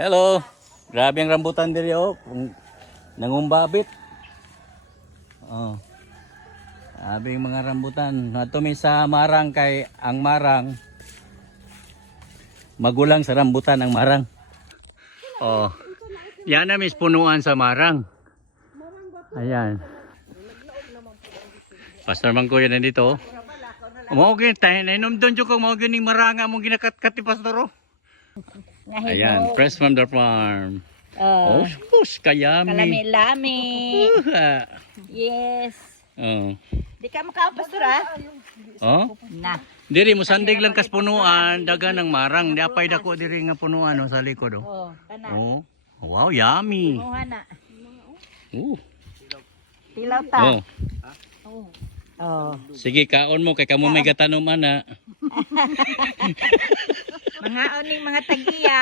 Hello. Grabe ang rambutan diri oh. Nangumbabit. Oh. Grabe yung mga rambutan. Natumi sa marang kay ang marang magulang sa rambutan ang marang. Oh. Yan na mis punuan sa marang. Ayan. Pastor Mangkoy nandito. Mao gyud tayo na inom doon jud ko mao gyud ning maranga mong ginakat-kat ni pastor oh. Ayan, fresh from the farm. Oh, sus, kayami. Kalami-lami. Yes. Oh. Di ka makapastor ha? Oh? Na. Diri mo sandig lang kas punuan, dagan ng marang. Di apay dako diri nga punuan oh, sa likod oh. Oh, kana. Oh. Wow, yummy. Kuha na. Tilaw ta. Oh. Oh. Sige, kaon mo kay kamo may gatanom ana. Mga oning mga tagiya.